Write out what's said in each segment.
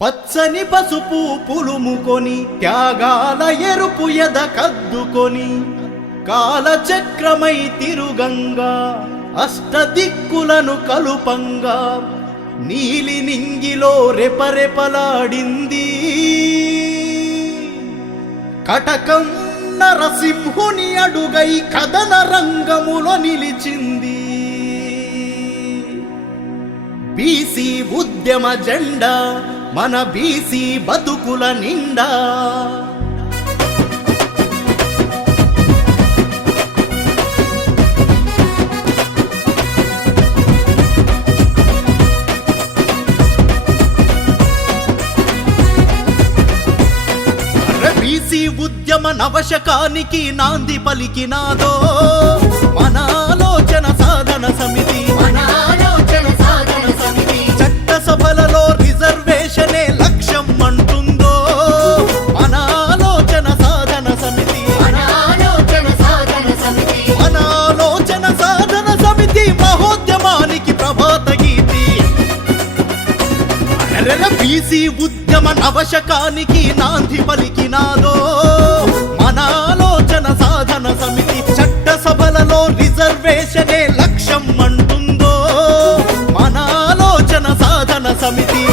పచ్చని పసుపు పులుముకొని త్యాగాల ఎరుపు ఎద కద్దుకొని కాలచక్రమై తిరుగంగా అష్టదిక్కులను కలుపంగా నీలి నింగిలో రెపరెపలాడింది కటకం నరసింహుని అడుగై కథన రంగములో నిలిచింది. బీసీ ఉద్యమ జెండా మన బీసీ బతుకుల నిండా. బీసీ ఉద్యమ నవశకానికి నాంది పలికినాదో మన ఆలోచన సాధన సమితి. చట్టసభలలో రిజర్వేషనే లక్ష్యం అంటుందో మన ఆలోచన సాధన సమితి. మన ఆలోచన సాధన సమితి మహోద్యమానికి ప్రభాత గీతి. బీసీ ఉద్యమ నవశకానికి నాంది పలికినాదో మన ఆలోచన సాధన సమితి. చట్టసభలలో రిజర్వేషనే లక్ష్యం అంటుందో మన ఆలోచన సాధన సమితి.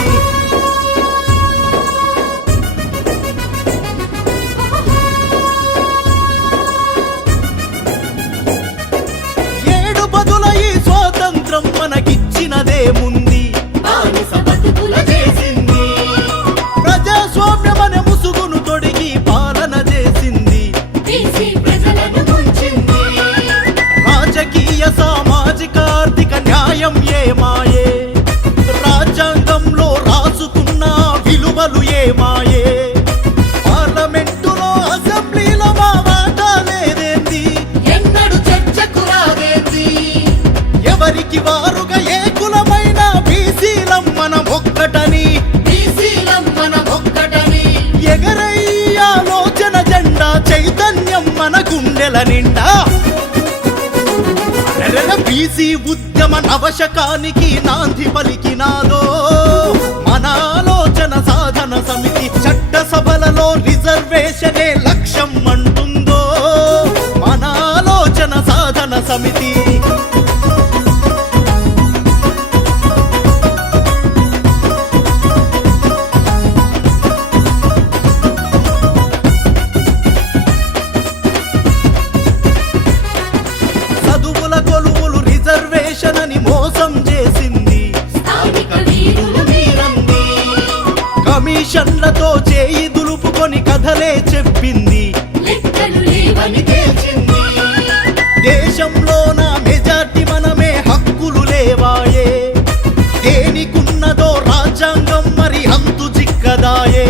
ఏడు బదుల ఈ స్వాతంత్రం మనకిచ్చినదేముంది, ప్రజాస్వామ్యమనే ముసుగును తొడిగి పాలన చేసింది. రాజకీయ సామాజిక ఆర్థిక న్యాయం ఏమాయే, రాజ్యాంగంలో రాసుకున్న విలువలు ఏమాయే, పార్లమెంటులో అసెంబ్లీలో మా వాటా లేదేంది, ఎన్నడు చర్చకు రాదేంది, ఎవరికి వారుగా ఏ కులమైన బీసీలం మనం ఒక్కటని, ఎగరయ్యాలోచన జెండా చైతన్యం మన గుండెల నిండా. బీసీ ఉద్యమ నవశకానికి నాంది పలికినాదో మన ఆలోచన సాధన సమితి. చట్టసభలలో రిజర్వేషనే లక్ష్యం అంటుందో మన ఆలోచన సాధన సమితి. అని మోసం చేసింది, కమిషన్లతో చేయి దులుపుకొని కథలే చెప్పింది. దేశంలోన మెజార్టీ మనమే హక్కులు లేవాయే, దేనికున్నదో రాజ్యాంగం మరి అంతు చిక్కదాయే.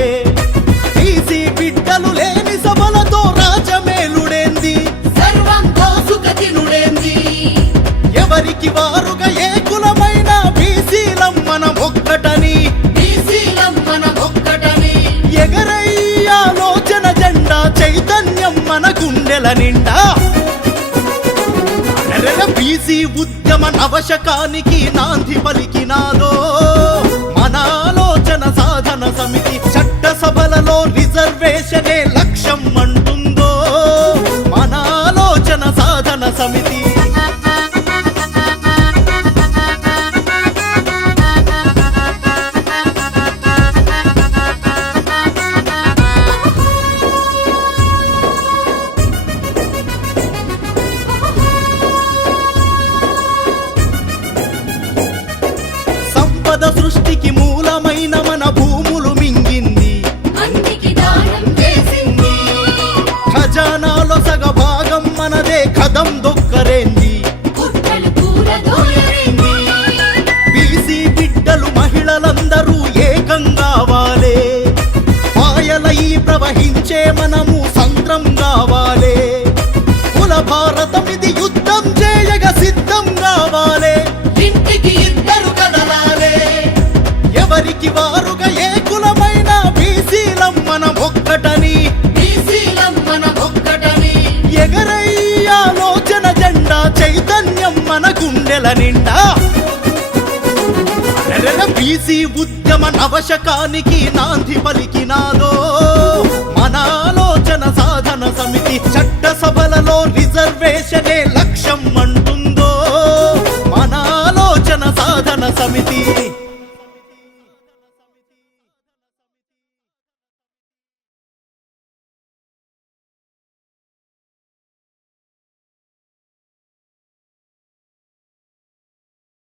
బీసీ బిడ్డలు లేని సభలతో రాజమేలుడేంది, సర్వం దోసుకతినుడేంది, ఎవరికి వారుగా ఏ కులమైన బీసీలం మనం ఒక్కటని, ఎగరయ్యాలోచన జెండా చైతన్యం మన గుండెల నిండా. బీసీ ఉద్యమ నవశకానికి నాంది పలికినాదో మన ఆలోచన సాధన సమితి. చట్టసభలలో రిజర్వేషనే లక్ష్యం అంటుందో మన ఆలోచన సాధన సమితి. సృష్టికి మూలమైన మన భూములు మింగింది, ఖజానాలో సగ భాగం మనదే కదం దొక్కరేంది. బీసీ బిడ్డలు మహిళలందరూ ఏకం కావాలే, పాయలై ప్రవహించే మనము సంద్రం కావాలే. కుల భారతం ఇది యుద్ధం చేయగ సిద్ధం కావాలే, ఇంటికి ఇద్దరు కదలాలే, ఎవరికి వారుగా ఏ కులమైన బీసీలం మనం ఒక్కటని, ఎగరయ్యాలోచన జెండా చైతన్యం మన గుండెల నిండా. బీసీ ఉద్యమ నవశకానికి నాంది పలికినాదో మన ఆలోచన సాధన సమితి. చట్టసభలలో రిజర్వేషనే లక్ష్యం అంటుందో మన ఆలోచన సాధన సమితి.